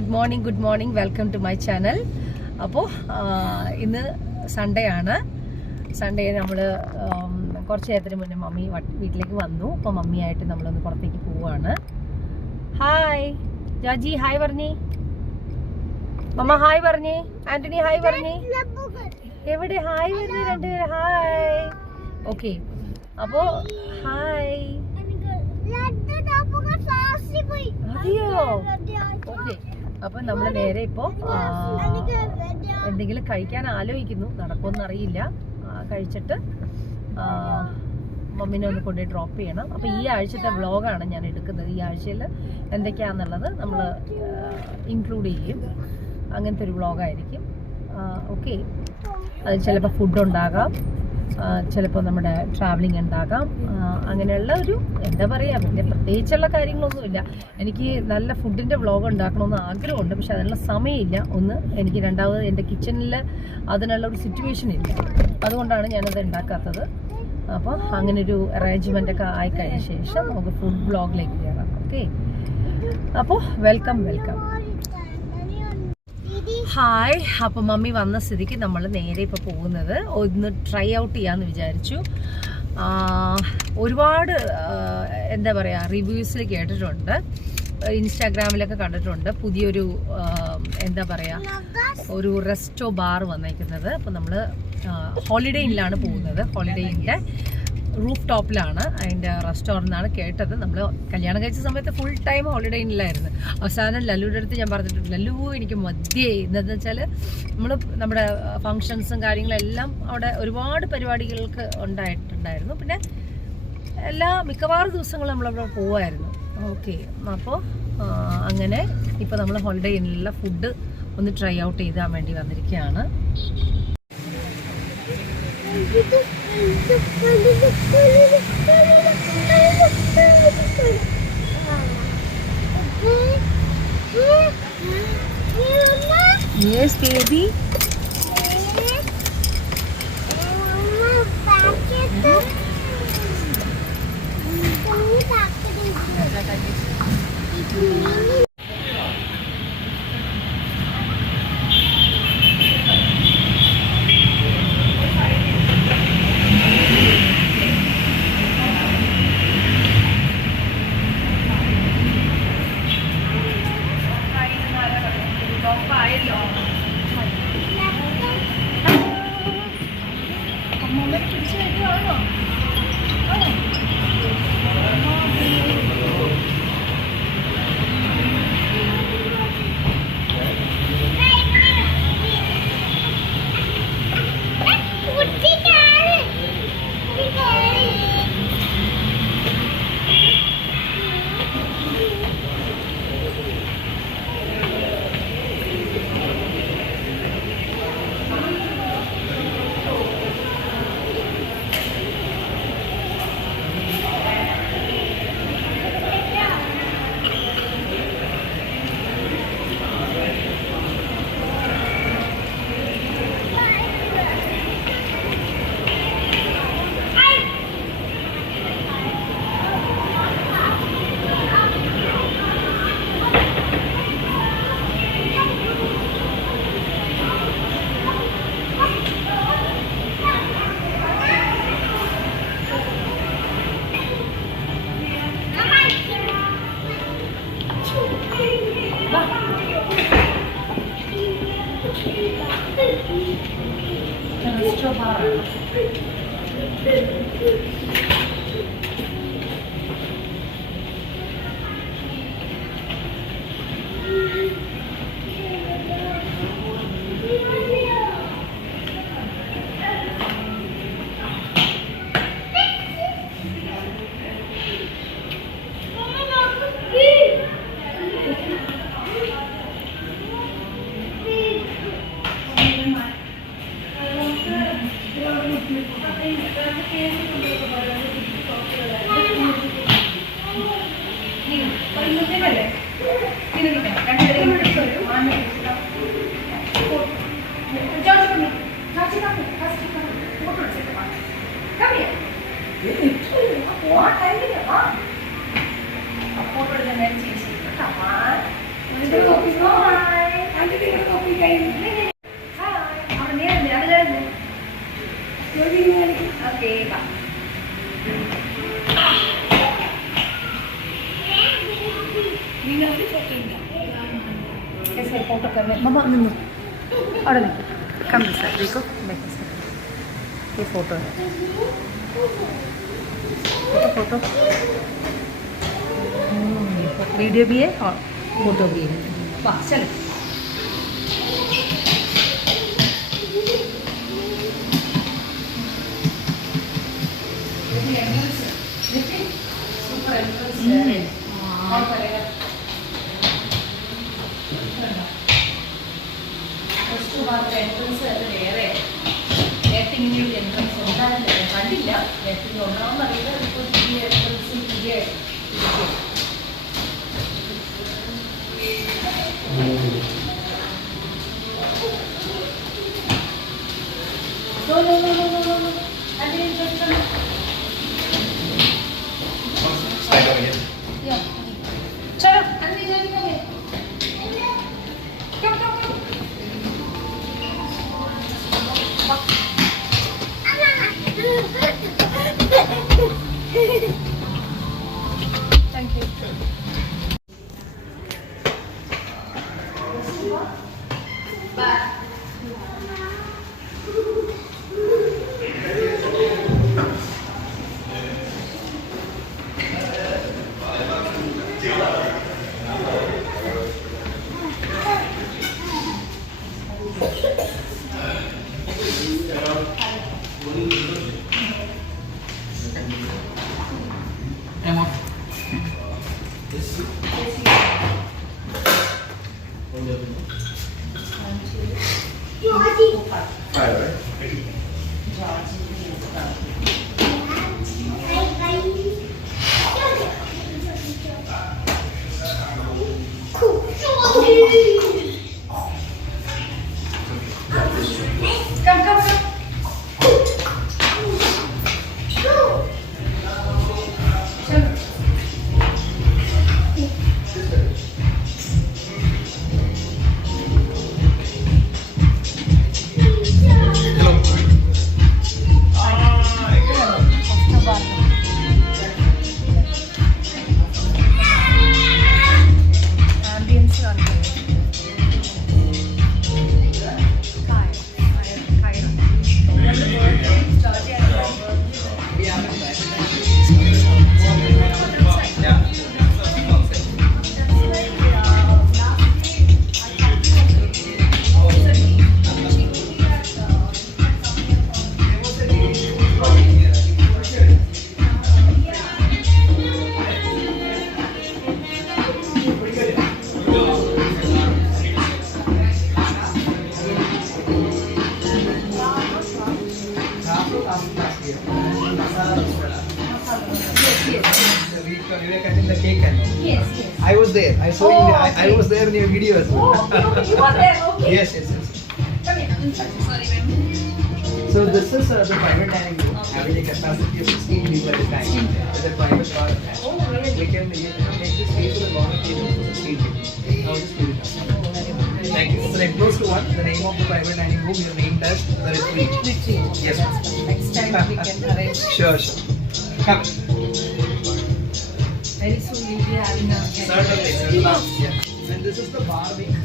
Good morning welcome to my channel. അപ്പോൾ ഇന്ന് Sunday ആണ്. സൺഡേ നമ്മൾ കുറച്ച് നേരത്തിന് മുന്നേ മമ്മി വീട്ടിലേക്ക് വന്നു. അപ്പോൾ മമ്മിയായിട്ട് നമ്മളൊന്ന് പുറത്തേക്ക് പോവുകയാണ്. ഹായ് ജാജി, ഹായ് പറഞ്ഞേ. മമ്മ ഹായ് പറഞ്ഞേ. ആന്റണി ഹായ് പറഞ്ഞേ. എവിടെ ഹായ് വരുന്നേ രണ്ടുപേരും? ഹായ്. ഓക്കെ, അപ്പോൾ ഹായ്. അതെയോ? ഓക്കെ, അപ്പൊ നമ്മൾ നേരെ ഇപ്പോ എന്തെങ്കിലും കഴിക്കാൻ ആലോചിക്കുന്നു. നടക്കുമെന്ന് അറിയില്ല. കഴിച്ചിട്ട് മമ്മിനെ ഒന്ന് കൊണ്ടുപോയി ഡ്രോപ്പ് ചെയ്യണം. അപ്പൊ ഈ ആഴ്ചത്തെ വ്ളോഗാണ് ഞാൻ എടുക്കുന്നത്. ഈ ആഴ്ചയിൽ എന്തൊക്കെയാന്നുള്ളത് നമ്മൾ ഇൻക്ലൂഡ് ചെയ്യും. അങ്ങനത്തെ ഒരു വ്ളോഗായിരിക്കും. ഓക്കെ, അത് ചിലപ്പോൾ ഫുഡ് ഉണ്ടാകാം, ചിലപ്പോൾ നമ്മുടെ ട്രാവലിംഗ് ഉണ്ടാകാം. അങ്ങനെയുള്ള ഒരു എന്താ പറയുക, വലിയ പ്രത്യേകിച്ചുള്ള കാര്യങ്ങളൊന്നുമില്ല. എനിക്ക് നല്ല ഫുഡിൻ്റെ വ്ളോഗ് ഉണ്ടാക്കണമെന്ന് ആഗ്രഹമുണ്ട്, പക്ഷെ അതിനുള്ള സമയമില്ല. എനിക്ക് രണ്ടാമത് എൻ്റെ കിച്ചണിൽ അതിനുള്ള ഒരു സിറ്റുവേഷൻ ഇല്ല. അതുകൊണ്ടാണ് ഞാനത് ഉണ്ടാക്കാത്തത്. അപ്പോൾ അങ്ങനൊരു അറേഞ്ച്മെൻ്റ് ഒക്കെ ആയിക്കഴിഞ്ഞ ശേഷം നമുക്ക് ഫുഡ് വ്ളോഗിലേക്ക് കയറാം. ഓക്കെ, അപ്പോൾ വെൽക്കം. ഹായ്. അപ്പോൾ മമ്മി വന്ന സ്ഥിതിക്ക് നമ്മൾ നേരെ ഇപ്പോൾ പോകുന്നത് ഒന്ന് ട്രൈ ഔട്ട് ചെയ്യാമെന്ന് വിചാരിച്ചു. ഒരുപാട് എന്താ പറയുക, റിവ്യൂസിൽ കേട്ടിട്ടുണ്ട്, ഇൻസ്റ്റാഗ്രാമിലൊക്കെ കണ്ടിട്ടുണ്ട്. പുതിയൊരു എന്താ പറയുക, ഒരു റെസ്റ്റോ ബാർ വന്നേക്കുന്നത്. അപ്പോൾ നമ്മൾ ഹോളിഡേ ഇന്നിലാണ് പോകുന്നത്. ഹോളിഡേ ഇന്നിൻ്റെ റൂഫ് ടോപ്പിലാണ് അതിൻ്റെ റെസ്റ്റോറൻ്റാണ് കേട്ടത്. നമ്മൾ കല്യാണം കഴിച്ച സമയത്ത് ഫുൾ ടൈം ഹോളിഡേ ഇന്നിലായിരുന്നു. അവസാനം ലല്ലുവിൻ്റെ അടുത്ത് ഞാൻ പറഞ്ഞിട്ടുണ്ട്, ലല്ലു എനിക്ക് മതിയായി. എന്താണെന്ന് വെച്ചാൽ നമ്മുടെ ഫങ്ഷൻസും കാര്യങ്ങളെല്ലാം അവിടെ ഒരുപാട് പരിപാടികൾക്ക് ഉണ്ടായിട്ടുണ്ടായിരുന്നു. പിന്നെ മിക്കവാറും ദിവസങ്ങളും നമ്മളവിടെ പോവായിരുന്നു. ഓക്കെ, അപ്പോൾ അങ്ങനെ ഇപ്പോൾ നമ്മൾ ഹോളിഡേ ഇന്നിലുള്ള ഫുഡ് ഒന്ന് ട്രൈ ഔട്ട് ചെയ്താൻ വേണ്ടി വന്നിരിക്കുകയാണ്. Yes, baby. फोटो करने मम्मा निन्नु और देखो कम दिस साइड देखो ये फोटो है फोटो वीडियो भी है और फोटो भी है वाह चलो എൻട്രൻസ് വേറെ നേരത്തെ ഇങ്ങനെ ഒരു എൻട്രൻസ് ഉണ്ടായിരുന്നില്ല കണ്ടില്ല നേരത്തെ ഉണ്ടാവുമെന്ന് അറിയില്ല ഇപ്പോൾ പുതിയ എൻട്രൻസ് പുതിയ चलो Thank you. Bye. I was there. I saw you. I was there in your video as well. You were there, okay. Yes. Come here. Sorry, ma'am. So this is the private dining room, having a capacity of 16 people at a time. With a private bar attached. Oh, really? We can make this space with a lot of tables for 16 people. Now just put it up. Thank you. So enclosed to one, the name of the private dining room, your name dash, the retreat. Retreat. Yes. Next time we can arrange. Sure. Come. Very soon we'll be having a. Certainly. Yeah. And this is the bar wing.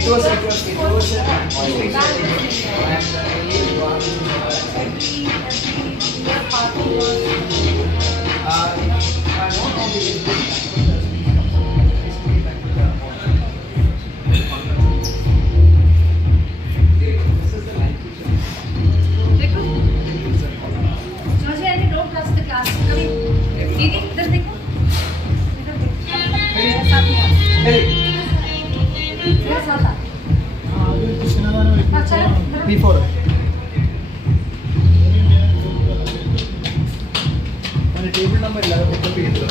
It was Georgia, don't trust the class. Didi, Before. And table number 11 pick up ചെയ്തു.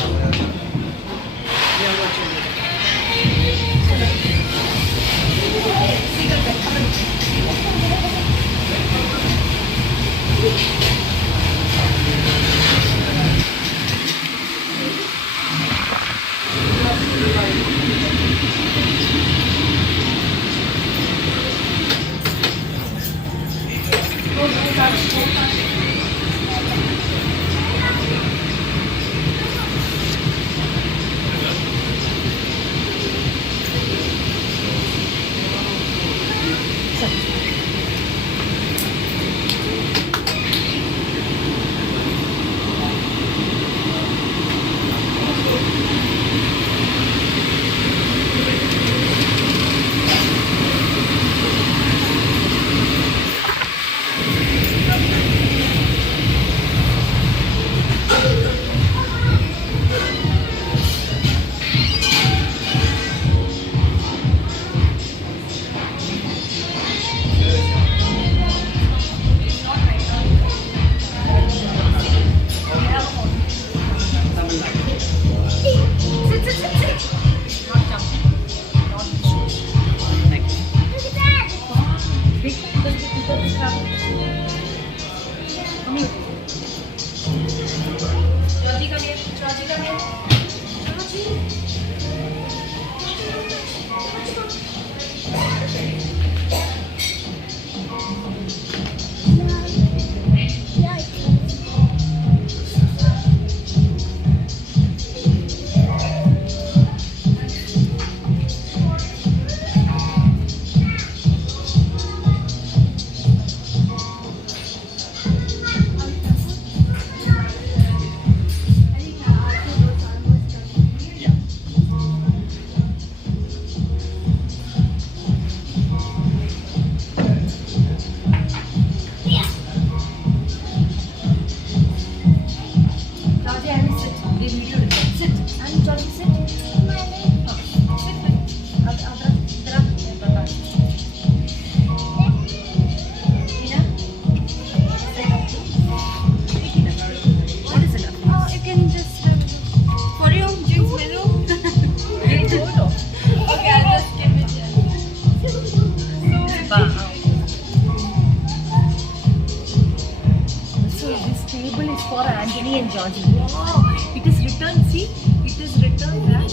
For Anthony and Georgie. Wow, it is written, see? It is written that.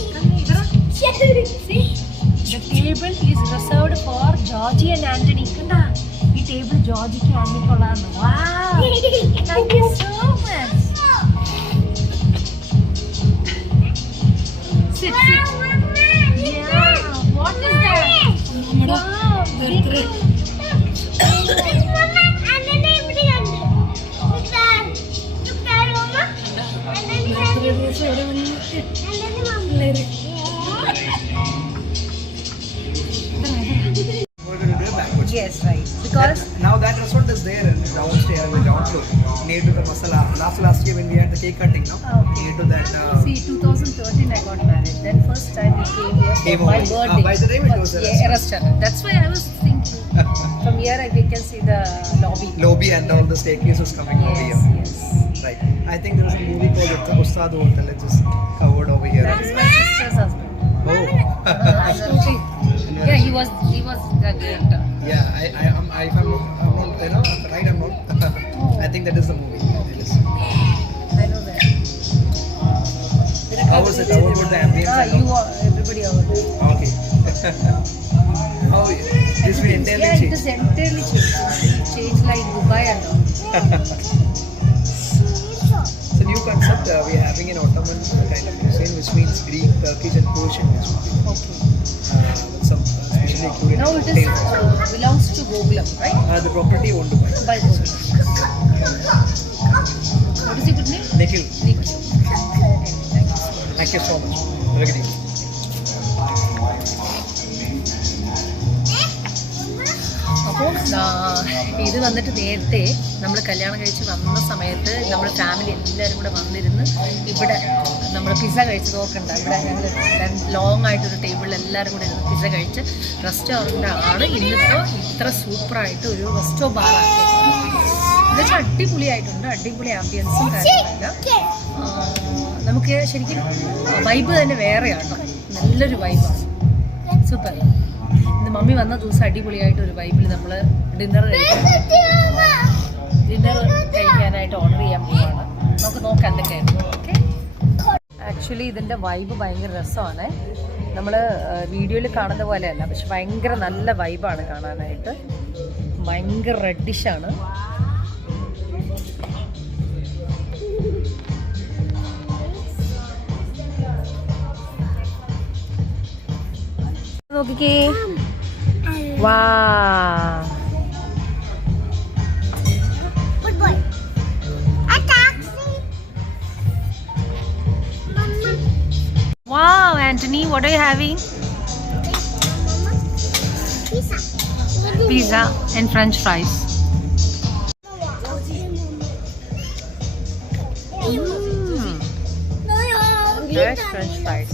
See? The table is reserved for Georgie and Anthony. Kanda? This table Georgie and Anthony kollanu. Wow! Thank you so much. Sit, sit. Yeah. What is that? Wow, very good. Yes, right. Because now that restaurant is there in downstairs in the ground floor, near to the masala. Last year when we had the cake cutting, no? Okay. Near to that. See, 2013 I got married. Then first time we came here for my birthday. By the time it was a restaurant. That's why I was thinking. From here we can see the lobby. Lobby and all the staircases coming over here. Yes. Right. I think there was a movie called Ustad Hotel. It's just covered over here. That is my sister's husband. Oh. Yeah, he was the director. Yeah, I'm not, you know, right? I'm not. I think that is the movie. It is. I know that. How was it? How about the ambience? You are everybody over there. Okay. How this will entirely Yeah, change? it is entirely changed. It changed like Dubai and all. It's a new concept we are having in Ottoman kind of cuisine, which means Greek, Turkish, and Persian cuisine. Okay. With some specially curated Now it is cocktails. belongs to Gokulam, right? The property owned By Gokulam. What is your good name? Nikhil. Nikhil. Thank you so much. Very good evening. അപ്പോൾ ഇത് വന്നിട്ട് നേരത്തെ നമ്മൾ കല്യാണം കഴിച്ച് വന്ന സമയത്ത് നമ്മൾ ഫാമിലി എല്ലാവരും കൂടെ വന്നിരുന്ന് ഇവിടെ നമ്മൾ പിസ്സ കഴിച്ച് നോക്കണ്ട. ഇവിടെ ഞങ്ങൾ ലോങ് ആയിട്ടൊരു ടേബിളിൽ എല്ലാവരും കൂടെ ഇരുന്ന് പിസ്സ കഴിച്ച് റെസ്റ്റോറൻ്റാണ് ഇന്നിപ്പോൾ ഇത്ര സൂപ്പറായിട്ട് ഒരു റെസ്റ്റോ ബാർ ആക്കിയത്. എന്നുവെച്ചാൽ അടിപൊളിയായിട്ടുണ്ട്, അടിപൊളി ആംബിയൻസും കാര്യങ്ങളെല്ലാം. നമുക്ക് ശരിക്കും വൈബ് തന്നെ വേറെയാട്ടോ, നല്ലൊരു വൈബാണ്, സൂപ്പർ. ഇന്ന് മമ്മി വന്ന ദിവസം അടിപൊളിയായിട്ടൊരു വൈബിൽ നമ്മൾ ഡിന്നർ കഴിക്കാനായിട്ട് ഓർഡർ ചെയ്യാൻ പോവാണ്. നമുക്ക് നോക്കാം എന്തൊക്കെയാണ്. ഓക്കെ, ആക്ച്വലി ഇതിൻ്റെ വൈബ് ഭയങ്കര രസമാണ്. നമ്മൾ വീഡിയോയിൽ കാണുന്ന പോലെയല്ല, പക്ഷെ ഭയങ്കര നല്ല വൈബാണ് കാണാനായിട്ട്. ഭയങ്കര റെഡിഷാണ്. നോക്കിക്കേ, വാ wow, Anthony, what are you having? Pizza and French fries. Fresh French fries.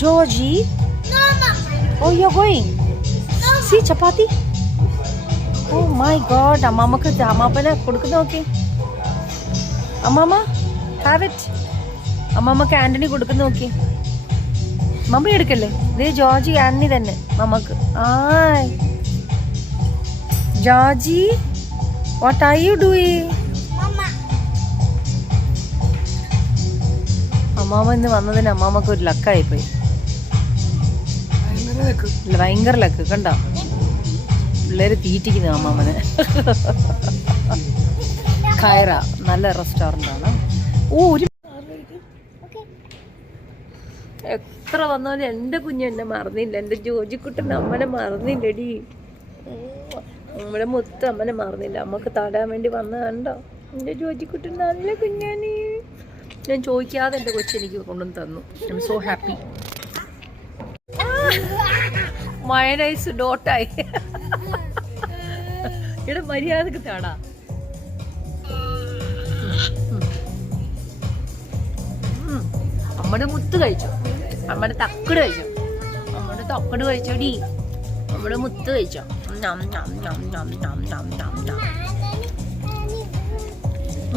Georgie? No, Mama. Oh, you're going? No. See, chapati? Oh my God. Amamaka amapana kodukunu okay. Amama, have it. Amamaka Anthony kodukunu okay. Mummy edukalle. They Georgie Anthony thanne. Mamaka. Ay. Georgie, what are you doing? Mama. അമ്മാമ ഇന്ന് വന്നതിന് അമ്മാമക്ക് ഒരു ലക്കായി പോയി. ഭയങ്കര luck കണ്ടോ, പിള്ളേര് തീറ്റിക്കുന്നു അമ്മാമനെ. കയറ നല്ല restaurant ആണ്. ഓ, ഒരു എത്ര വന്നാലും എൻ്റെ കുഞ്ഞ് എന്നെ മറന്നില്ല, എൻ്റെ ജോജിക്കുട്ടൻ അമ്മനെ മറന്നില്ലടി. നമ്മുടെ മുത്ത് അമ്മനെ മറന്നില്ല. അമ്മക്ക് തടാൻ വേണ്ടി വന്ന കണ്ടോ, എൻ്റെ ജോജിക്കുട്ടൻ നല്ല കുഞ്ഞാണ്. ഞാൻ ചോദിക്കാതെ എൻ്റെ കൊച്ചെനിക്ക് കൊണ്ടുവന്ന് തന്നു. I am so happy. Mayonnaise ഡോട്ടായി. ഇവിടെ മര്യാദക്ക് താടാ. അമ്മയുടെ മുത്ത് കഴിച്ചോ, അമ്മയുടെ തക്കട് കഴിച്ചോ, അമ്മയുടെ തക്കട് കഴിച്ചോടി, അമ്മയുടെ മുത്ത് കഴിച്ചോ.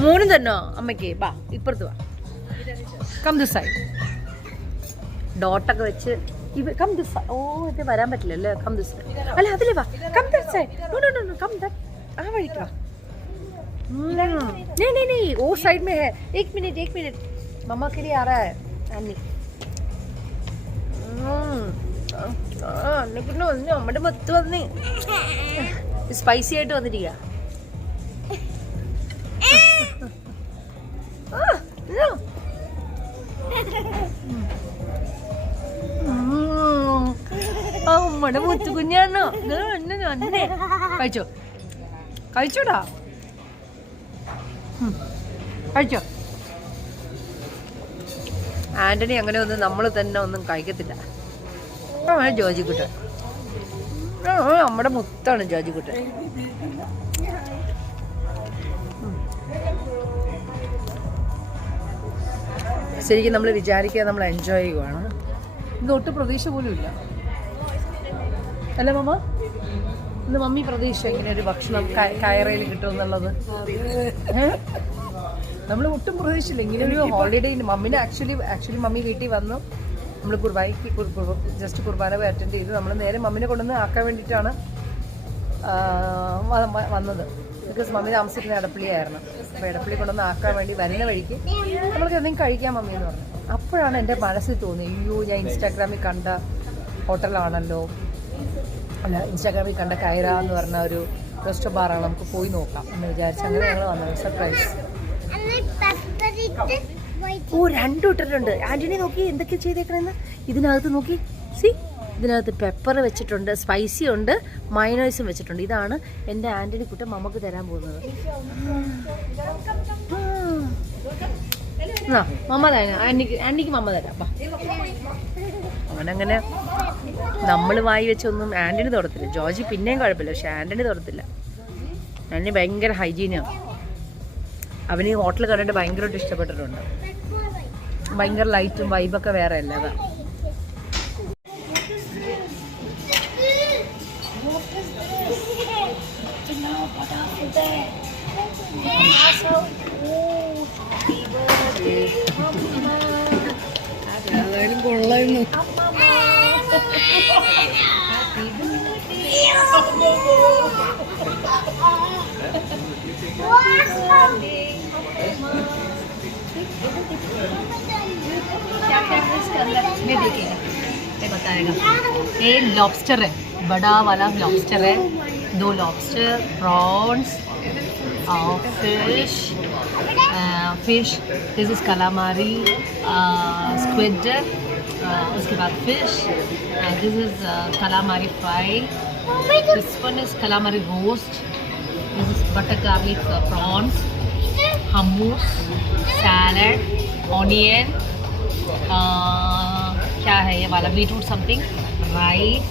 മോനും തന്നോ അമ്മയ്ക്ക്? ബാ ഇപ്പുറത്ത് വാ. Come this side. ഡോട്ടൊക്കെ വെച്ച് കം ദിസ് സൈഡ്. ഓ ഇത് വരാൻ പറ്റില്ലല്ലേ? Come this side. അല്ല അതിലേ വാ. Come that side. No no no come that. ആ വഴിക്ക് വാ. नहीं नहीं नहीं वो साइड में है. एक मिनट मम्मा के लिए आ रहा है अन्नी. നമ്മുടെ മൊത്തം വന്ന് സ്പൈസി ആയിട്ട് വന്നിരിക്കുക. നമ്മുടെ മുത്തു കുഞ്ഞാണോ? കഴിച്ചോടാ കഴിച്ചോ. ആന്റണി അങ്ങനെ ഒന്നും നമ്മൾ തന്നെ ഒന്നും കഴിക്കത്തില്ല. ജോജിക്കുട്ടൻ നമ്മുടെ മുത്താണ് ജോജിക്കുട്ടൻ. ശരിക്കും നമ്മൾ വിചാരിക്കുക നമ്മൾ എൻജോയ് ചെയ്യുവാണ്. ഇത് ഒട്ടും പ്രതീക്ഷ പോലും ഇല്ല അല്ലേ മമ്മ? ഇന്ന് മമ്മി പ്രതീക്ഷ ഇങ്ങനെ ഒരു ഭക്ഷണം കയറയിൽ കിട്ടുമെന്നുള്ളത് നമ്മൾ ഒട്ടും പ്രതീക്ഷിച്ചില്ല. ഇങ്ങനെ ഒരു ഹോളിഡേ മമ്മിനെ ആക്ച്വലി മമ്മി വീട്ടിൽ വന്നു. നമ്മൾ ജസ്റ്റ് കുർബാന അറ്റൻഡ് ചെയ്തു. നമ്മൾ നേരെ മമ്മിനെ കൊണ്ടുവന്ന് ആക്കാൻ വേണ്ടിയിട്ടാണ് വന്നത്. ബിക്കോസ് മമ്മി താമസിക്കുന്ന എടപ്പള്ളിയായിരുന്നു. അപ്പോൾ എടപ്പള്ളി കൊണ്ടുവന്ന് ആക്കാൻ വേണ്ടി വരുന്ന വഴിക്ക് നമ്മൾക്ക് എന്തെങ്കിലും കഴിക്കാൻ മമ്മി എന്ന് പറഞ്ഞു. അപ്പോഴാണ് എൻ്റെ മനസ്സിൽ തോന്നിയത്, അയ്യോ ഞാൻ ഇൻസ്റ്റാഗ്രാമിൽ കണ്ട ഹോട്ടലാണല്ലോ, അല്ല ഇൻസ്റ്റാഗ്രാമിൽ കണ്ട കൈറ എന്ന് പറഞ്ഞ ഒരു റെസ്റ്റോ ബാറാണ്, നമുക്ക് പോയി നോക്കാം എന്ന് വിചാരിച്ച് അങ്ങനെ ഞങ്ങൾ വന്നത്. സർപ്രൈസ്. ഓ 2 ഇട്ടിട്ടുണ്ട്. ആന്റണി നോക്കി എന്തൊക്കെ ചെയ്തേക്കണെന്ന്. ഇതിനകത്ത് നോക്കി, സി ഇതിനകത്ത് പെപ്പർ വെച്ചിട്ടുണ്ട്, സ്പൈസി ഉണ്ട്, മയോണൈസും വെച്ചിട്ടുണ്ട്. ഇതാണ് എൻ്റെ ആന്റണി കുട്ടൻ മമ്മക്ക് തരാൻ പോകുന്നത്. മമ്മ തരാം ആന്റിക്ക് മമ്മ തരാം. അവനങ്ങനെ നമ്മൾ വായി വെച്ചൊന്നും ആന്റണി തൊടത്തില്ല. ജോർജി പിന്നെയും കുഴപ്പമില്ല, പക്ഷെ ആന്റണി തൊടത്തില്ല. ആന്റണി ഭയങ്കര ഹൈജീനാണ്. അവന് ഈ ഹോട്ടൽ കണ്ടിട്ട് ഭയങ്കരമായിട്ട് ഇഷ്ടപ്പെട്ടിട്ടുണ്ട്. ഭയങ്കര ലൈറ്റും വൈബൊക്കെ വേറെ അല്ല. അതാ കൊള്ളായിരുന്നു. मैं बताएगा. ये लॉबस्टर है, बड़ा वाला लॉबस्टर है. 2 लॉबस्टर, प्रॉन्स और fish. This is calamari, squid. उसके बाद fish. This is calamari fry. This one is calamari roast. This is butter garlic prawns, hummus, salad, onion. क्या है ये वाला बीट्रूट समथिंग, റൈസ്.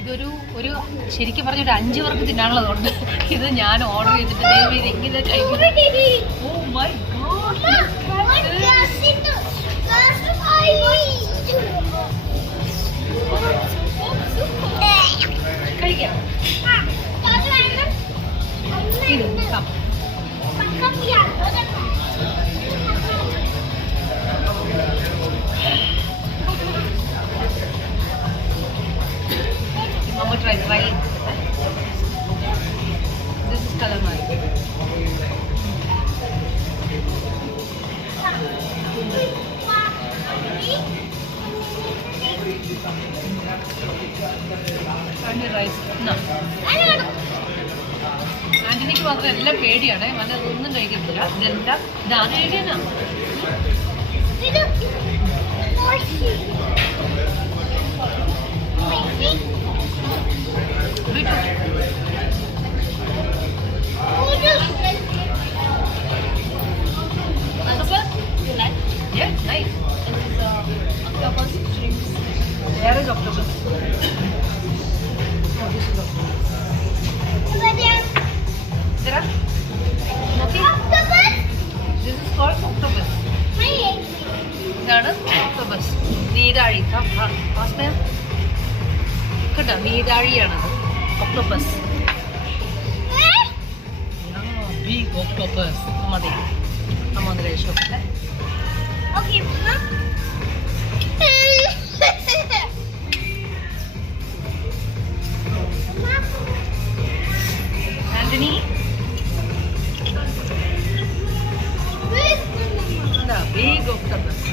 ഇതൊരു ശരിക്കും പറഞ്ഞ ഒരു 5 പേർക്ക് തിന്നാനുള്ളതുകൊണ്ട് ഇത് ഞാൻ ഓർഡർ ചെയ്തിട്ട് ദയവ് ഇത് എങ്ങനെ കഴിക്കുന്നത്. ഓ മൈ ഗോഡ്, കഴിക്കാം. ഇത് Mama try. This is calamari. And rice. No. ആന്റണിക്ക് മാത്രം എല്ലാം പേടിയാണ്. അതൊന്നും കഴിക്കത്തില്ല. ഇതെല്ലാം ഇതാണ് പേടിയാണ്. Yeah, nice. This is octopus shrimps. Where is octopus? Oh, this is octopus. There? Okay. Octopus? This is called octopus. ഇതാണ് octopus. നീരാഴി. പാസ്മേ കേട്ടോ, നീരാഴിയാണത്. octopus. Big octopus. മതി. നോക്കട്ടെ. Okay, Mama. ആന്റണി എന്താ big octopus.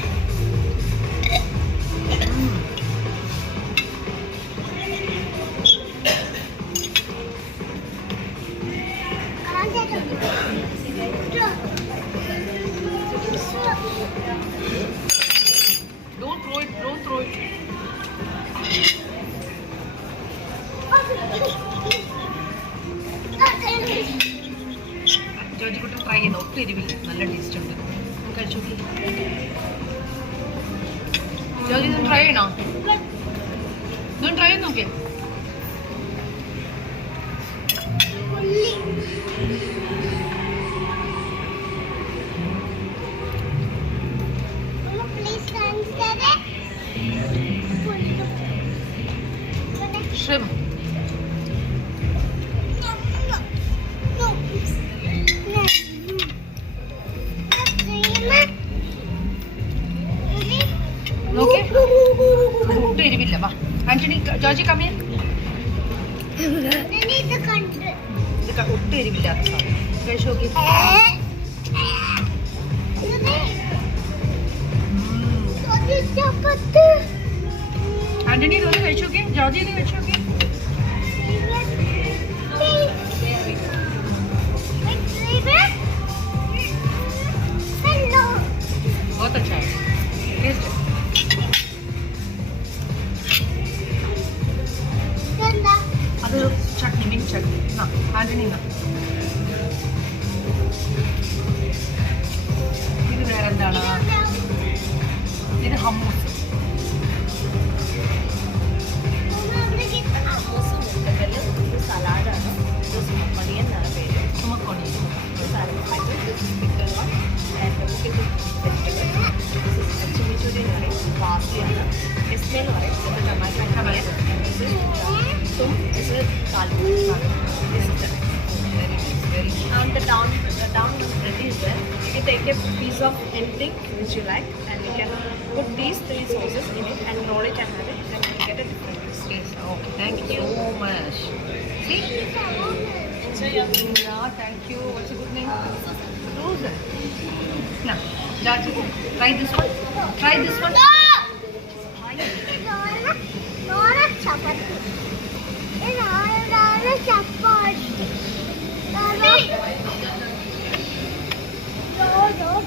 Don't throw it, don't throw it. Joji Kuttan try ചെയ്യുന്ന ഒട്ടും എരിവില്ല, നല്ല taste ഉണ്ട്. നമുക്ക് കഴിച്ചു നോക്കി. ജോജി ഇതൊന്ന് ട്രൈ ചെയ്യണോ? ഇതൊന്ന് ട്രൈ ചെയ്ത് നോക്കിയേ. Shrimp. നോക്കേ, ഒട്ടും എരിവില്ല. വാ ആന്റണി, ജോജി കമ്മിയ. ഇത് ഒട്ടും എരിവില്ലാത്ത സാധനം. കഴിച്ചു നോക്കി. ആന്റണി ഇതൊന്ന് കഴിച്ചു നോക്കി. ജോജി ഇത് കഴിച്ചു നോക്കി. बहुत अच्छा है, टेस्ट है. അത് ചട്നി, മിക്സ് ചട്നി. ആന്റണി ഇത് വേറെന്താണ്? ഇത് ഹമ്മൂസ്. സലാഡാണ്. സുമക്കോണി എന്നാണ് പേര്. സുമക്കോണി. ചിമ്മിച്ചൂരി പാസ്റ്റിയാണ്. എസ്മേ എന്ന് പറയും. ടൊമാറ്റോ. തും ഇത് കാലു. And the down bread is there. You can take a piece of anything which you like, and you can put these 3 sauces in it and roll it and have it, and you get a different taste. Okay, thank you so much. See? Enjoy your meal. Yeah, thank you. What's your good name? Rosen. Now, Jaji, try this one. Try this one.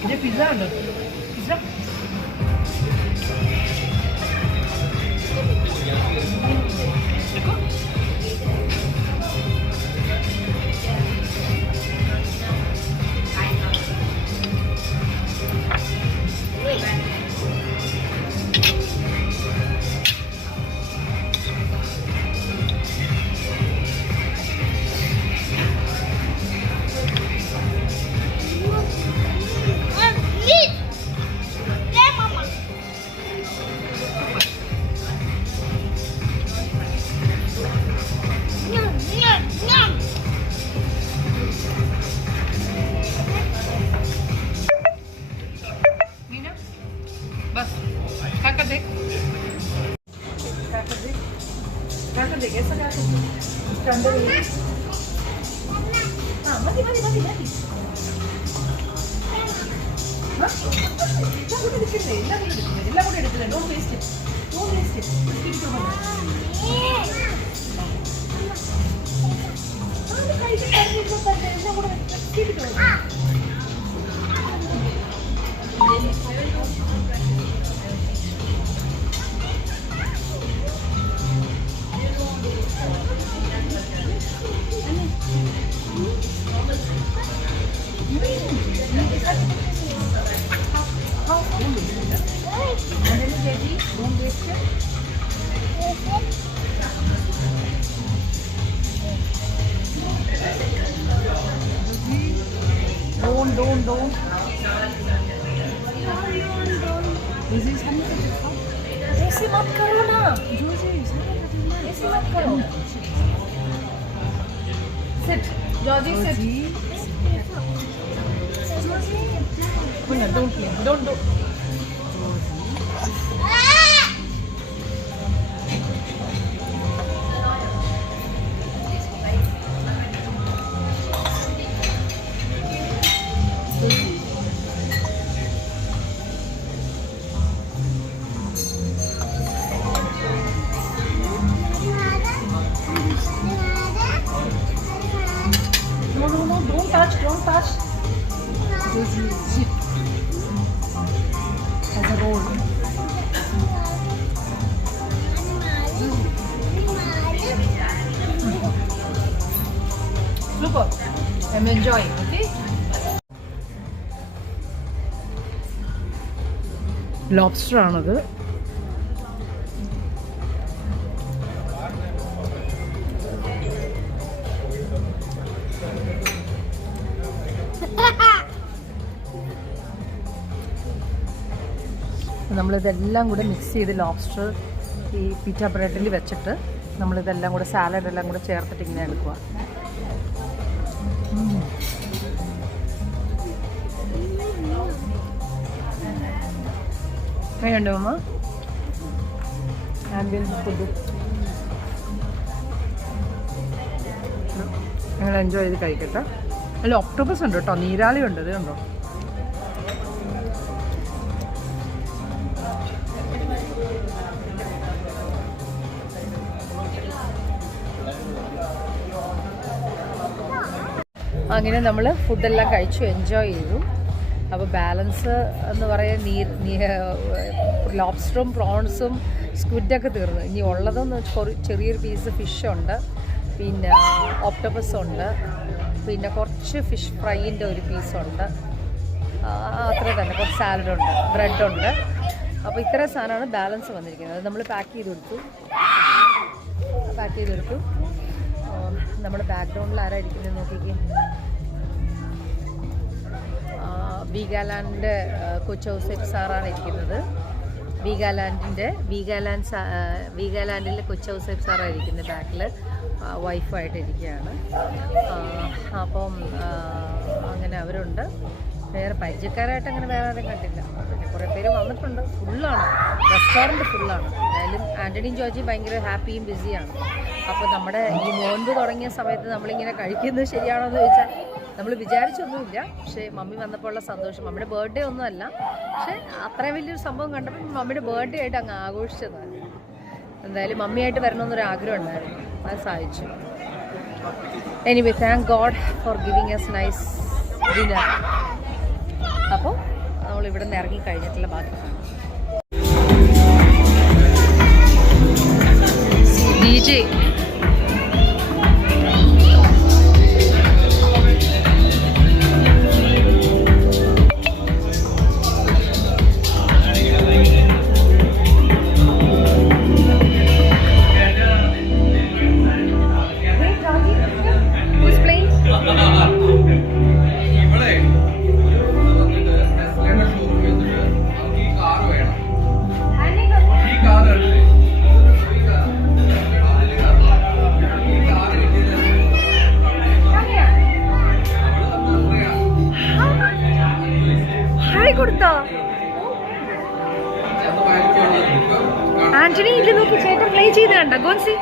ഇത് pizza ഉണ്ട്. Pizza बस खा कर देख, खा कर देख, खा कर देख. ऐसा क्या इसके अंदर ये हाँ मती मती मती मती हाँ क्या कुछ दिक्कत नहीं. इल्ला कुछ दिक्कत नहीं. Don't waste it. Don't waste it. Keep it over. हाँ तो कहीं से करने को करते हैं. इल्ला कुछ keep it over. Don't. ऐसे मत करो ना. ऐसे मत करो. Sit. Georgie, sit. Georgie. Don't play. Don't do. No, don't touch. Rosie, sit. As a roll. Super. I'm enjoying, okay? Lobster ആണത്. നമ്മളിതെല്ലാം കൂടെ മിക്സ് ചെയ്ത് ലോബ്സ്റ്റർ ഈ പിറ്റ ബ്രെഡിൽ വെച്ചിട്ട് നമ്മളിതെല്ലാം കൂടെ സാലഡെല്ലാം കൂടെ ചേർത്തിട്ട് ഇങ്ങനെ എടുക്കുക. എങ്ങനെയുണ്ട് അമ്മ? ആംബിയൻസ് ഫുഡ് ഞങ്ങൾ എൻജോയ് ചെയ്ത് കഴിക്കട്ടെ. അല്ല ഒക്ടോബസ് ഉണ്ട് കേട്ടോ, നീരാളി ഉണ്ട്, ഇത് കണ്ടോ. അങ്ങനെ നമ്മൾ ഫുഡെല്ലാം കഴിച്ചു, എൻജോയ് ചെയ്തു. അപ്പോൾ ബാലൻസ് എന്ന് പറയാൻ ലോബ്സ്റ്ററും പ്രോൺസും സ്ക്വിഡൊക്കെ തീർന്നു. ഇനി ഉള്ളതെന്ന് ചെറിയൊരു പീസ് ഫിഷുണ്ട്, പിന്നെ ഓക്ടോപ്പസ് ഉണ്ട്, പിന്നെ കുറച്ച് ഫിഷ് ഫ്രൈൻ്റെ ഒരു പീസുണ്ട്, അത്ര തന്നെ. കുറച്ച് സാലഡുണ്ട്, ബ്രെഡുണ്ട്. അപ്പോൾ ഇത്രയും സാധനമാണ് ബാലൻസ് വന്നിരിക്കുന്നത്. അത് നമ്മൾ പാക്ക് ചെയ്തെടുത്തു. നമ്മുടെ ബാക്ക്ഗ്രൗണ്ടിൽ ആരാ ഇരിക്കുന്നത് നോക്കിക്കേ. വീഗാലാൻഡിൻ്റെ കൊച്ചൗസേപ്പ് സാറാണ് ഇരിക്കുന്നത്. വീഗാലാൻഡിലെ കൊച്ചൗസേപ്പ് സാറാണ് ഇരിക്കുന്നത്. ബാക്കിൽ വൈഫായിട്ട് ഇരിക്കുകയാണ്. അപ്പം അങ്ങനെ അവരുണ്ട്. വേറെ പരിചയക്കാരായിട്ട് അങ്ങനെ വേറെ ആരും കണ്ടില്ല. പിന്നെ കുറേ പേര് വന്നിട്ടുണ്ട്. ഫുള്ളാണ്, റെസ്റ്റോറൻറ്റ് ഫുള്ളാണ്. എന്തായാലും ആൻ്റണിയും ജോർജി ഭയങ്കര ഹാപ്പിയും ബിസിയാണ്. അപ്പോൾ നമ്മുടെ ഈ നോൻപ് തുടങ്ങിയ സമയത്ത് നമ്മളിങ്ങനെ കഴിക്കുന്നത് ശരിയാണോ എന്ന് ചോദിച്ചാൽ നമ്മൾ വിചാരിച്ചൊന്നുമില്ല. പക്ഷേ മമ്മി വന്നപ്പോൾ ഉള്ള സന്തോഷം, മമ്മിയുടെ ബർത്ത്ഡേ ഒന്നുമല്ല, പക്ഷേ അത്രയും വലിയൊരു സംഭവം കണ്ടപ്പോൾ മമ്മിയുടെ ബർത്ത്ഡേ ആയിട്ട് അങ്ങ് ആഘോഷിച്ചതാണ്. എന്തായാലും മമ്മിയായിട്ട് വരണമെന്നൊരു ആഗ്രഹം ഉണ്ടായിരുന്നു, അത് സാധിച്ചു. Anyway thank God four giving S nice dinner. അപ്പോൾ നമ്മളിവിടെ നിന്ന് ഇറങ്ങി കഴിഞ്ഞിട്ടുള്ള ബാക്കി DJ Anthony, ഇത് നോക്കി ചേട്ടൻ പ്ലേ ചെയ്ത് കണ്ട. Go and see.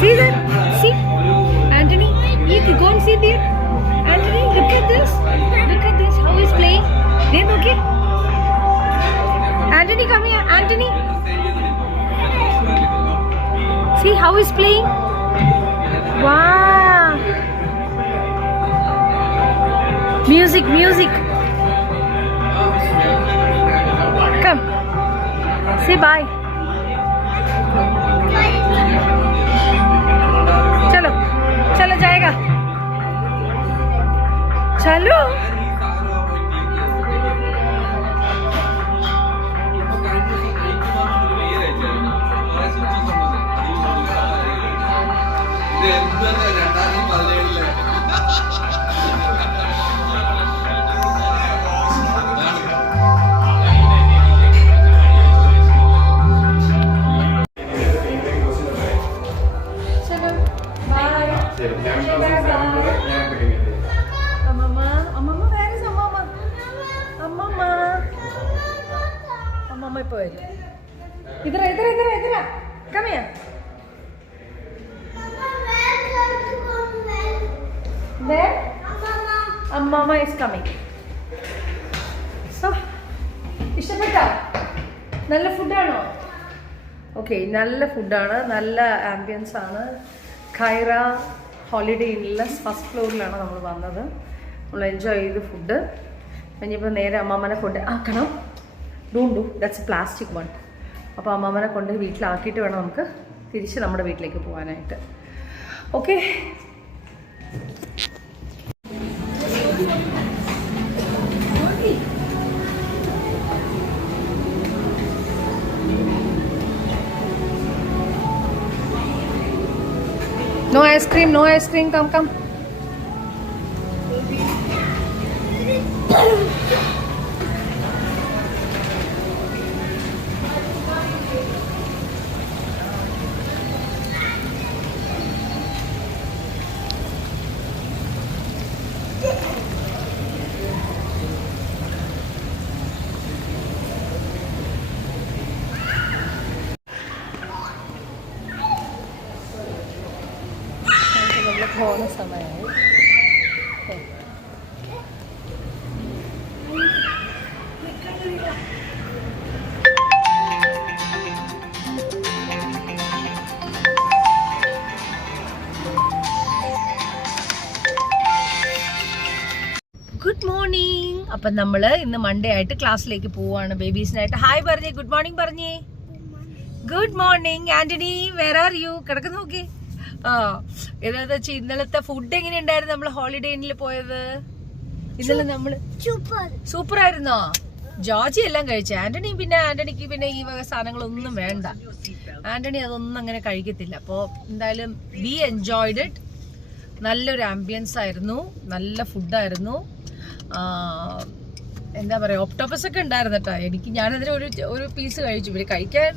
See that? See? Anthony, you go and see there. Anthony, look at this. Look at this. How he's playing. There, okay? Anthony, come here. Anthony. See how he's playing? Wow. Music, music. Come. Say bye. चलो चलो जाएगा. चलो Mama. ഇപ്പോൾ വരും. ഇതര കമയാ. അമ്മമ്മ is coming. ഇഷ്ടപ്പെട്ടോ? നല്ല ഫുഡാണോ? ഓക്കെ, നല്ല ഫുഡാണ്, നല്ല ആംബിയൻസ് ആണ്. ഖൈറ ഹോളിഡേ ഇന്നിലെ ഫസ്റ്റ് ഫ്ലോറിലാണ് നമ്മൾ വന്നത്. നമ്മൾ എൻജോയ് ചെയ്ത് ഫുഡ്. ഇനിയിപ്പോൾ നേരെ അമ്മമ്മനെ കൊണ്ട് ആക്കണം. Don't do, that's A plastic one. അപ്പോൾ അമ്മമ്മനെ കൊണ്ട് വീട്ടിലാക്കിയിട്ട് വേണം നമുക്ക് തിരിച്ച് നമ്മുടെ വീട്ടിലേക്ക് പോകാനായിട്ട്. Okay, no ice cream, come. പോകുന്ന സമയമായി. Good morning. അപ്പം നമ്മൾ ഇന്ന് മൺഡേ ആയിട്ട് ക്ലാസ്സിലേക്ക് പോവാണ് ബേബീസിനായിട്ട്. ഹായ് പറഞ്ഞേ, ഗുഡ് മോർണിംഗ് പറഞ്ഞേ. Good morning Antony, where are you? കിടക്ക് നോക്കി. ഏതാ വെച്ചാൽ ഇന്നലത്തെ ഫുഡ് എങ്ങനെയുണ്ടായിരുന്നു? നമ്മൾ ഹോളിഡേ ഇന്നിൽ പോയത് ഇന്നലെ നമ്മള് സൂപ്പർ ആയിരുന്നോ? ജോർജി എല്ലാം കഴിച്ചു. ആന്റണിക്ക് പിന്നെ ഈ വക സാധനങ്ങളൊന്നും വേണ്ട. ആന്റണി അതൊന്നും അങ്ങനെ കഴിക്കത്തില്ല. അപ്പോൾ എന്തായാലും വി എൻജോയ്ഡ് ഇറ്റ്. നല്ലൊരു ആംബിയൻസ് ആയിരുന്നു, നല്ല ഫുഡായിരുന്നു. എന്താ പറയുക, ഒക്ടോപ്പസ് ഒക്കെ ഉണ്ടായിരുന്നു കേട്ടോ. ഞാനതിന് ഒരു പീസ് കഴിച്ചു. പിന്നെ കഴിക്കാൻ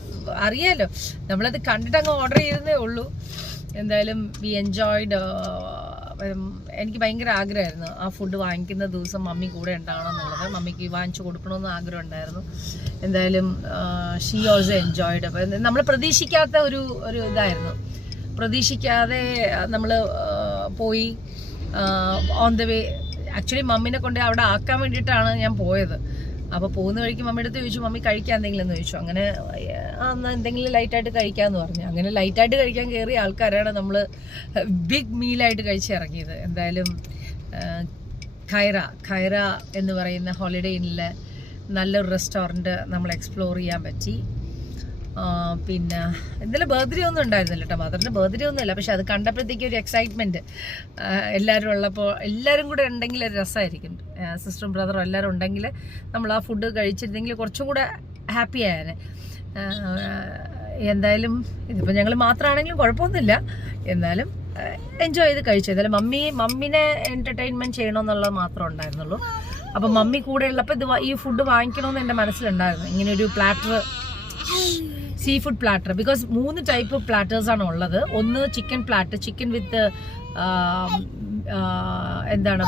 അറിയാലോ, നമ്മളത് കണ്ടിട്ട് അങ്ങ് ഓർഡർ ചെയ്തതേ ഉള്ളൂ. എന്തായാലും വി എൻജോയ്ഡ്. എനിക്ക് ഭയങ്കര ആഗ്രഹമായിരുന്നു ആ ഫുഡ് വാങ്ങിക്കുന്ന ദിവസം മമ്മി കൂടെ ഉണ്ടാവണം എന്നുള്ളത്. മമ്മിക്ക് വാങ്ങിച്ചു കൊടുക്കണമെന്ന് ആഗ്രഹം ഉണ്ടായിരുന്നു. എന്തായാലും ഷീ ഓൾസോ എൻജോയ്ഡ്. അപ്പം നമ്മൾ പ്രതീക്ഷിക്കാത്ത ഒരു ഇതായിരുന്നു. പ്രതീക്ഷിക്കാതെ നമ്മൾ പോയി. ഓൺ ദ വേ ആക്ച്വലി മമ്മിനെ കൊണ്ട് അവിടെ ആക്കാൻ വേണ്ടിയിട്ടാണ് ഞാൻ പോയത്. അപ്പോൾ പോകുന്ന വഴിക്ക് മമ്മിയുടെ അടുത്ത് ചോദിച്ചു, മമ്മി കഴിക്കാൻ എന്തെങ്കിലും എന്ന് ചോദിച്ചു. അങ്ങനെ എന്നാൽ എന്തെങ്കിലും ലൈറ്റായിട്ട് കഴിക്കാമെന്ന് പറഞ്ഞു. അങ്ങനെ ലൈറ്റായിട്ട് കഴിക്കാൻ കയറിയ ആൾക്കാരാണ് നമ്മൾ ബിഗ് മീലായിട്ട് കഴിച്ചിറങ്ങിയത്. എന്തായാലും ഖൈറ എന്ന് പറയുന്ന ഹോളിഡേ ഇന്നിലെ നല്ലൊരു റെസ്റ്റോറൻറ്റ് നമ്മൾ എക്സ്പ്ലോർ ചെയ്യാൻ പറ്റി. പിന്നെ ഇന്നലെ ബർത്ത്ഡേ ഒന്നും ഉണ്ടായിരുന്നില്ല കേട്ടോ. മദറിൻ്റെ ബർത്ത്ഡേ ഒന്നും ഇല്ല. പക്ഷെ അത് കണ്ടപ്പോഴത്തേക്കും ഒരു എക്സൈറ്റ്മെൻറ്റ്. എല്ലാവരും ഉള്ളപ്പോൾ, എല്ലാവരും കൂടെ ഉണ്ടെങ്കിൽ ഒരു രസമായിരിക്കും. സിസ്റ്ററും ബ്രദറും എല്ലാവരും ഉണ്ടെങ്കിൽ നമ്മൾ ആ ഫുഡ് കഴിച്ചിരുന്നെങ്കിൽ കുറച്ചും കൂടെ ഹാപ്പി ആയേനെ. എന്തായാലും ഇതിപ്പോൾ ഞങ്ങൾ മാത്രമാണെങ്കിലും കുഴപ്പമൊന്നുമില്ല. എന്നാലും എൻജോയ് ചെയ്ത് കഴിച്ചു. എന്തായാലും മമ്മിനെ എൻ്റർടൈൻമെൻറ്റ് ചെയ്യണമെന്നുള്ളത് മാത്രമേ ഉണ്ടായിരുന്നുള്ളൂ. അപ്പം മമ്മി കൂടെ ഉള്ളപ്പോൾ ഈ ഫുഡ് വാങ്ങിക്കണമെന്ന് എൻ്റെ മനസ്സിലുണ്ടായിരുന്നു. ഇങ്ങനെയൊരു platter, seafood platter. Because 3 type പ്ലാറ്റേഴ്സാണ് ഉള്ളത്. ഒന്ന് ചിക്കൻ പ്ലാറ്റർ, ചിക്കൻ വിത്ത് എന്താണ്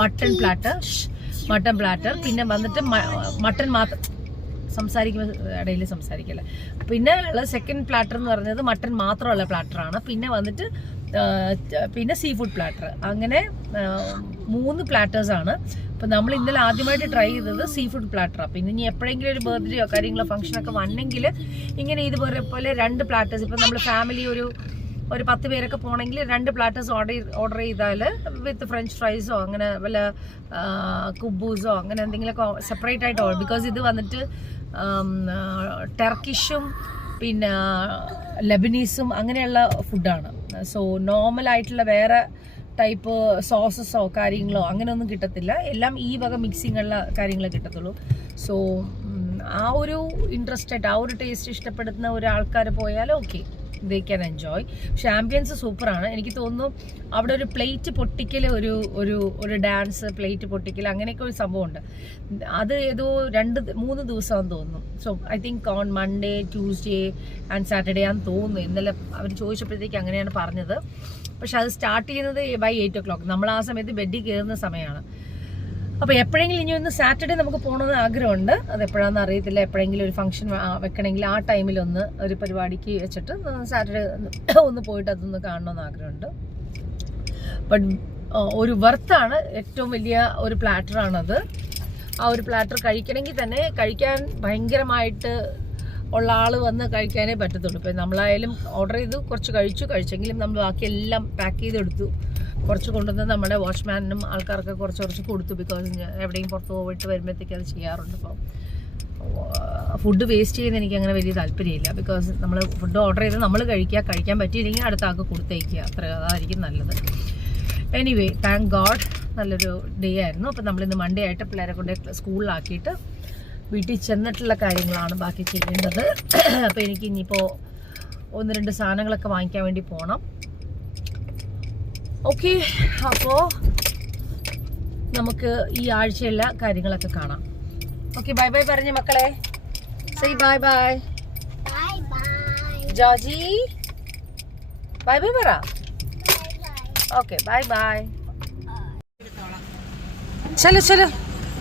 മട്ടൺ പ്ലാറ്റർ. പിന്നെ വന്നിട്ട് മട്ടൺ മാത്രം സംസാരിക്കുമ്പോൾ ഇടയിൽ സംസാരിക്കല്ലേ. പിന്നെ ഉള്ള സെക്കൻഡ് പ്ലാറ്റർ എന്ന് പറയുന്നത് മട്ടൺ മാത്രമുള്ള പ്ലാറ്ററാണ്. പിന്നെ വന്നിട്ട് പിന്നെ സീ ഫുഡ് പ്ലാറ്റർ. അങ്ങനെ 3 പ്ലാറ്റേഴ്സാണ്. അപ്പം നമ്മൾ ഇന്നലെ ആദ്യമായിട്ട് ട്രൈ ചെയ്തത് സീ ഫുഡ് പ്ലാറ്ററാണ്. പിന്നെ ഇനി എപ്പോഴെങ്കിലും ഒരു ബർത്ത്ഡേയോ കാര്യങ്ങളോ ഫംഗ്ഷനൊക്കെ വന്നെങ്കിൽ ഇങ്ങനെ ഇതുപോലെ 2 പ്ലാറ്റേഴ്സ്. ഇപ്പം നമ്മൾ ഫാമിലി ഒരു 10 പേരൊക്കെ പോകണമെങ്കിൽ 2 പ്ലാറ്റേഴ്സ് ഓർഡർ ചെയ്താൽ വിത്ത് ഫ്രഞ്ച് ഫ്രൈസോ അങ്ങനെ വല്ല കുബൂസോ അങ്ങനെ എന്തെങ്കിലുമൊക്കെ സെപ്പറേറ്റ് ആയിട്ട് ഓർഡർ. ബിക്കോസ് ഇത് വന്നിട്ട് ടർക്കിഷും പിന്നെ ലെബനീസും അങ്ങനെയുള്ള ഫുഡാണ്. സോ നോർമലായിട്ടുള്ള വേറെ ടൈപ്പ് സോസസോ കാര്യങ്ങളോ അങ്ങനെയൊന്നും കിട്ടത്തില്ല. എല്ലാം ഈ വക മിക്സിങ്ങുള്ള കാര്യങ്ങളെ കിട്ടത്തുള്ളൂ. സോ ആ ഒരു ഇൻട്രസ്റ്റഡ്, ആ ഒരു ടേസ്റ്റ് ഇഷ്ടപ്പെടുന്ന ഒരാൾക്കാർ പോയാൽ ഓക്കെ, ദേ ക്യാൻ എൻജോയ്. പക്ഷെ ആംബിയൻസ് സൂപ്പറാണ്. എനിക്ക് തോന്നുന്നു അവിടെ ഒരു പ്ലേറ്റ് പൊട്ടിക്കൽ, ഒരു ഡാൻസ്, പ്ലേറ്റ് പൊട്ടിക്കൽ അങ്ങനെയൊക്കെ ഒരു സംഭവമുണ്ട്. അത് ഏതോ 2-3 ദിവസമാണെന്ന് തോന്നുന്നു. So I think on Monday, Tuesday and Saturday ആണെന്ന് തോന്നുന്നു. ഇന്നലെ അവർ ചോദിച്ചപ്പോഴത്തേക്ക് അങ്ങനെയാണ് പറഞ്ഞത്. പക്ഷെ അത് സ്റ്റാർട്ട് ചെയ്യുന്നത് by 8 o'clock. നമ്മൾ ആ സമയത്ത് ബെഡിൽ കയറുന്ന സമയമാണ്. അപ്പോൾ എപ്പോഴെങ്കിലും ഇനി ഒന്ന് സാറ്റർഡേ നമുക്ക് പോകണമെന്ന് ആഗ്രഹമുണ്ട്. അത് എപ്പോഴാണെന്ന് അറിയത്തില്ല. എപ്പോഴെങ്കിലും ഒരു ഫംഗ്ഷൻ വെക്കണമെങ്കിൽ ആ ടൈമിലൊന്ന് ഒരു പരിപാടിക്ക് വെച്ചിട്ട് സാറ്റർഡേ ഒന്ന് പോയിട്ട് അതൊന്ന് കാണണമെന്ന് ആഗ്രഹമുണ്ട്. ബട്ട് ഒരു വർത്താണ്, ഏറ്റവും വലിയ ഒരു പ്ലാറ്ററാണത്. ആ ഒരു പ്ലാറ്റർ കഴിക്കണമെങ്കിൽ തന്നെ കഴിക്കാൻ ഭയങ്കരമായിട്ട് ഉള്ള ആൾ വന്ന് കഴിക്കാനേ പറ്റത്തുള്ളൂ. ഇപ്പം നമ്മളായാലും ഓർഡർ ചെയ്തു, കുറച്ച് കഴിച്ചെങ്കിലും നമ്മൾ ബാക്കിയെല്ലാം പാക്ക് ചെയ്തെടുത്തു. കുറച്ച് കൊണ്ടുവന്ന് നമ്മുടെ വാച്ച്മാനും ആൾക്കാർക്ക് കുറച്ച് കൊടുത്തു. ബിക്കോസ് എവിടെയും പുറത്ത് പോയിട്ട് വരുമ്പോഴത്തേക്ക് അത് ചെയ്യാറുണ്ട്. അപ്പം ഫുഡ് വേസ്റ്റ് ചെയ്യുന്ന എനിക്ക് അങ്ങനെ വലിയ താല്പര്യമില്ല. ബിക്കോസ് നമ്മൾ ഫുഡ് ഓർഡർ ചെയ്ത് നമ്മൾ കഴിക്കാൻ പറ്റിയില്ലെങ്കിൽ അടുത്ത ആൾക്ക് കൊടുത്തേക്കുക, അതായിരിക്കും നല്ലത്. എനിവേ, താങ്ക് ഗോഡ് നല്ലൊരു ഡേ ആയിരുന്നു. അപ്പം നമ്മളിന്ന് മൺഡേ ആയിട്ട് പിള്ളേരെ കൊണ്ട് സ്കൂളിലാക്കിയിട്ട് വീട്ടിൽ ചെന്നിട്ടുള്ള കാര്യങ്ങളാണ് ബാക്കി ചെയ്യേണ്ടത്. അപ്പോൾ എനിക്ക് ഇനിയിപ്പോൾ 1-2 സാധനങ്ങളൊക്കെ വാങ്ങിക്കാൻ വേണ്ടി പോകണം. ഓക്കെ, അപ്പോൾ നമുക്ക് ഈ ആഴ്ചയുള്ള കാര്യങ്ങളൊക്കെ കാണാം. ഓക്കെ, ബൈ ബൈ പറഞ്ഞ മക്കളെ. Say bye bye. Joji bye bye പറ. Okay, bye bye. ചലോ ചലോ,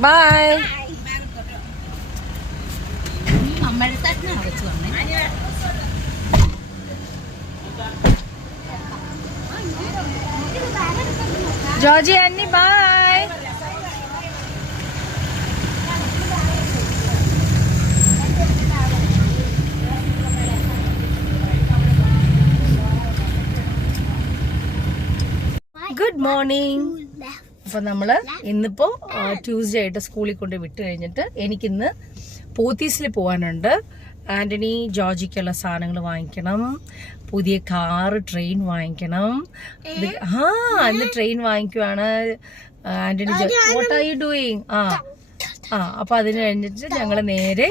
bye. Georgie aunty bye. Good morning. അപ്പോൾ നമ്മൾ ഇന്നിപ്പോൾ ട്യൂസ്ഡേ ആയിട്ട് സ്കൂളിൽ കൊണ്ട് വിട്ട് കഴിഞ്ഞിട്ട് എനിക്കിന്ന് പോത്തീസിൽ പോകാനുണ്ട്. ആൻ്റണി ജോർജിക്കുള്ള സാധനങ്ങൾ വാങ്ങിക്കണം, പുതിയ കാറ് ട്രെയിൻ വാങ്ങിക്കണം. ഇന്ന് ട്രെയിൻ വാങ്ങിക്കുവാണ് Antony. What are you doing? അപ്പോൾ അതിന് കഴിഞ്ഞിട്ട് ഞങ്ങൾ നേരെ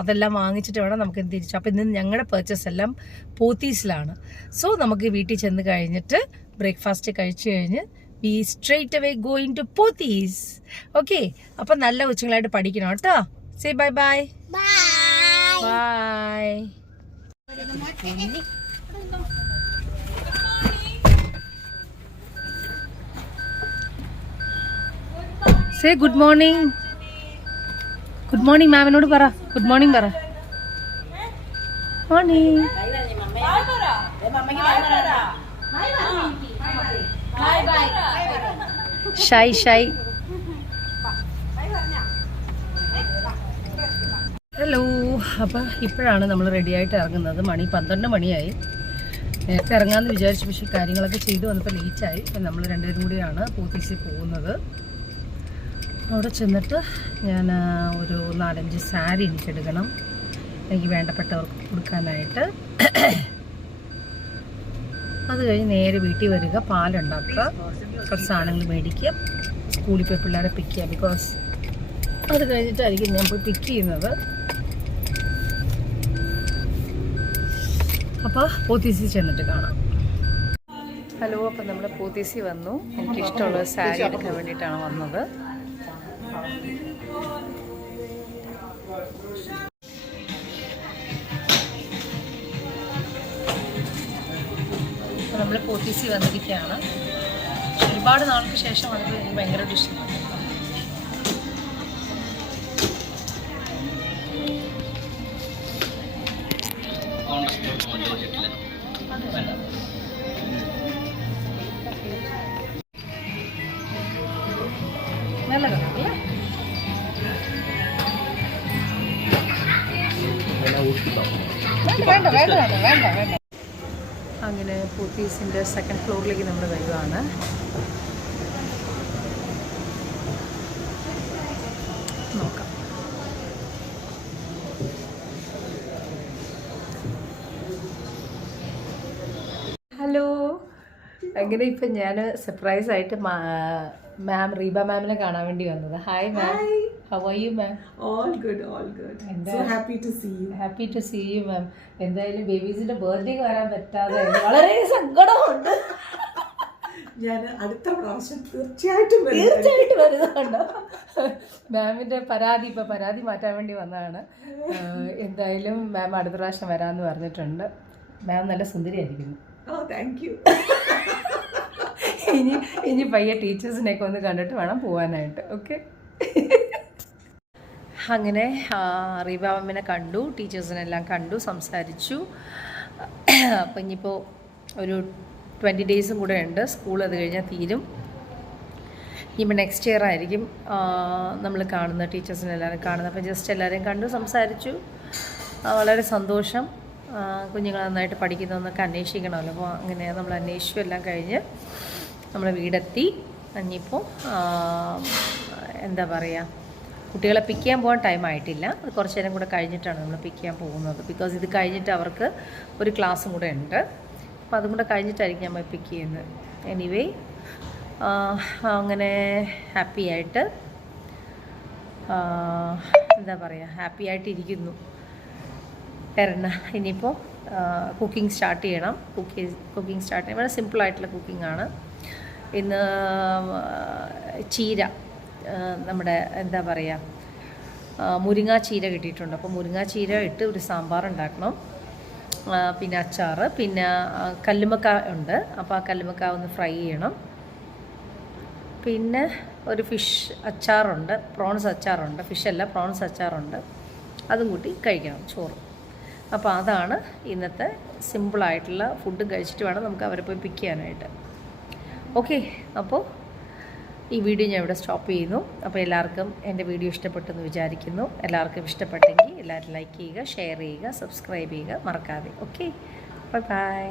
അതെല്ലാം വാങ്ങിച്ചിട്ട് വേണം നമുക്ക് തിരിച്ചു. അപ്പോൾ ഇന്ന് ഞങ്ങളുടെ പർച്ചേസ് എല്ലാം പോത്തീസിലാണ്. സോ നമുക്ക് വീട്ടിൽ ചെന്ന് കഴിഞ്ഞിട്ട് ബ്രേക്ക്ഫാസ്റ്റ് കഴിച്ചു കഴിഞ്ഞ് we straight away going to Pothys. Okay, അപ്പം നല്ല കൊച്ചുങ്ങളായിട്ട് പഠിക്കണം കേട്ടോ. Say bye bye. Bye. Bye. Say good morning. Good morning മാമിനോട് പറ. Good morning പറ. Morning. ഷായ് ഷായ്. ഹലോ. അപ്പം ഇപ്പോഴാണ് നമ്മൾ റെഡിയായിട്ട് ഇറങ്ങുന്നത്. മണി 12 മണിയായി. നേരത്തെ ഇറങ്ങാമെന്ന് വിചാരിച്ചു, പക്ഷേ കാര്യങ്ങളൊക്കെ ചെയ്തു വന്നപ്പോൾ ലേറ്റായി. അപ്പം നമ്മൾ രണ്ടുപേരും കൂടിയാണ് പോത്തീസിൽ പോകുന്നത്. അവിടെ ചെന്നിട്ട് ഞാൻ ഒരു 4-5 സാരി എനിക്കെടുക്കണം, എനിക്ക് വേണ്ടപ്പെട്ടവർക്ക് കൊടുക്കാനായിട്ട്. അത് കഴിഞ്ഞ് നേരെ വീട്ടിൽ വരിക, പാലുണ്ടാക്കുക, കുറച്ച് സാധനങ്ങൾ മേടിക്കുക, സ്കൂളിൽ പോയി പിള്ളേരെ പിക്ക് ചെയ്യുക. ബിക്കോസ് അത് കഴിഞ്ഞിട്ടായിരിക്കും ഞാൻ പോയി പിക്ക് ചെയ്യുന്നത്. അപ്പോൾ പോത്തീസിൽ ചെന്നിട്ട് കാണാം. ഹലോ. അപ്പം നമ്മൾ പോത്തീസിൽ വന്നു. എനിക്കിഷ്ടമുള്ള സാരി എടുക്കാൻ വേണ്ടിയിട്ടാണ് വന്നത്. നമ്മൾ പോത്തീസിൽ വന്നിരിക്കുകയാണ്. ഒരുപാട് നാൾക്ക് ശേഷം വന്നത് എനിക്ക് ഭയങ്കരമായിട്ട് ഇഷ്ടമാണ്. നല്ല കളറല്ലേ? വേണ്ട വേണ്ട വേണ്ട വേണ്ട വേണ്ട. അങ്ങനെ പോത്തീസിൻ്റെ 2nd ഫ്ലോറിലേക്ക് നമ്മൾ വരുവാണ്. നോക്കാം. ഹലോ. അങ്ങനെ ഇപ്പം ഞാൻ സർപ്രൈസായിട്ട് മാം റീബ മാമിനെ കാണാൻ വേണ്ടി വന്നത്. Hi ma'am. How are you, ma'am? All good, all good. So happy to see you. Happy to see you, ma'am. എന്തായാലും ബേബീസിന്റെ ബർത്ത്ഡേക്ക് വരാൻ പറ്റാതെ വളരെ സങ്കടമുണ്ട്. ഞാൻ അടുത്ത പ്രാവശ്യം തീർച്ചയായിട്ടും വരുന്നുണ്ടോ? മാമിന്റെ പരാതി മാറ്റാൻ വേണ്ടി വന്നതാണ്. എന്തായാലും മാം അടുത്ത പ്രാവശ്യം വരാമെന്ന് പറഞ്ഞിട്ടുണ്ട്. മാം നല്ല സുന്ദരിയായിരിക്കുന്നു. Oh, thank you. ഇനി പയ്യെ ടീച്ചേഴ്സിനെയൊക്കെ ഒന്ന് കണ്ടിട്ട് വേണം പോകാനായിട്ട്. ഓക്കെ, അങ്ങനെ റീബ മാമിനെ കണ്ടു, ടീച്ചേഴ്സിനെല്ലാം കണ്ടു, സംസാരിച്ചു. അപ്പം ഇനിയിപ്പോൾ ഒരു 20 ഡേയ്സും കൂടെ ഉണ്ട്, സ്കൂൾ അത് കഴിഞ്ഞാൽ തീരും. ഇനിയിപ്പോൾ നെക്സ്റ്റ് ഇയർ ആയിരിക്കും നമ്മൾ കാണുന്നത്, ടീച്ചേഴ്സിനെ എല്ലാവരും കാണുന്നത്. അപ്പോൾ ജസ്റ്റ് എല്ലാവരെയും കണ്ടു, സംസാരിച്ചു. വളരെ സന്തോഷം. കുഞ്ഞുങ്ങൾ നന്നായിട്ട് പഠിക്കുന്നതെന്നൊക്കെ അന്വേഷിക്കണമല്ലോ. അപ്പോൾ അങ്ങനെ നമ്മൾ അന്വേഷിച്ചു, എല്ലാം കഴിഞ്ഞ് നമ്മൾ വീടെത്തി. ഇനിയിപ്പോൾ എന്താ പറയുക, കുട്ടികളെ പിക്ക് ചെയ്യാൻ പോകാൻ ടൈം ആയിട്ടില്ല. അത് കുറച്ച് നേരം കൂടെ കഴിഞ്ഞിട്ടാണ് നമ്മൾ പിക്ക് ചെയ്യാൻ പോകുന്നത്. ബിക്കോസ് ഇത് കഴിഞ്ഞിട്ട് അവർക്ക് ഒരു ക്ലാസ്സും കൂടെ ഉണ്ട്. അപ്പോൾ അതും കൂടെ കഴിഞ്ഞിട്ടായിരിക്കും നമ്മൾ പിക്ക് ചെയ്യുന്നത്. എനിവേ, അങ്ങനെ ഹാപ്പി ആയിട്ട് എന്താ പറയുക, ഹാപ്പി ആയിട്ടിരിക്കുന്നു. കാരണം ഇനിയിപ്പോൾ കുക്കിംഗ് സ്റ്റാർട്ട് ചെയ്യണം. കുക്കിംഗ് സ്റ്റാർട്ട് ചെയ്യണം. വളരെ സിമ്പിളായിട്ടുള്ള കുക്കിംഗാണ്. ഇന്ന് ചീര, നമ്മുടെ എന്താ പറയുക, മുരിങ്ങാ ചീര കിട്ടിയിട്ടുണ്ട്. അപ്പോൾ മുരിങ്ങാ ചീര ഇട്ട് ഒരു സാമ്പാർ ഉണ്ടാക്കണം. പിന്നെ അച്ചാർ, പിന്നെ കല്ലുമ്മക്ക ഉണ്ട്. അപ്പോൾ ആ കല്ലുമ്മക്ക ഒന്ന് ഫ്രൈ ചെയ്യണം. പിന്നെ ഒരു ഫിഷ് അച്ചാറുണ്ട്, പ്രോൺസ് അച്ചാറുണ്ട്. ഫിഷല്ല, പ്രോൺസ് അച്ചാറുണ്ട്. അതും കൂട്ടി കഴിക്കണം ചോറ്. അപ്പോൾ അതാണ് ഇന്നത്തെ സിമ്പിളായിട്ടുള്ള ഫുഡ്. കഴിച്ചിട്ട് വേണം നമുക്ക് അവരെ പോയി പിക്ക് ചെയ്യാനായിട്ട്. ഓക്കെ, അപ്പോൾ ഈ വീഡിയോ ഞാൻ ഇവിടെ സ്റ്റോപ്പ് ചെയ്യുന്നു. അപ്പോൾ എല്ലാവർക്കും എൻ്റെ വീഡിയോ ഇഷ്ടപ്പെട്ടെന്ന് വിചാരിക്കുന്നു. എല്ലാവർക്കും ഇഷ്ടപ്പെട്ടെങ്കിൽ എല്ലാവരും ലൈക്ക് ചെയ്യുക, ഷെയർ ചെയ്യുക, സബ്സ്ക്രൈബ് ചെയ്യുക മറക്കാതെ. Okay, bye by.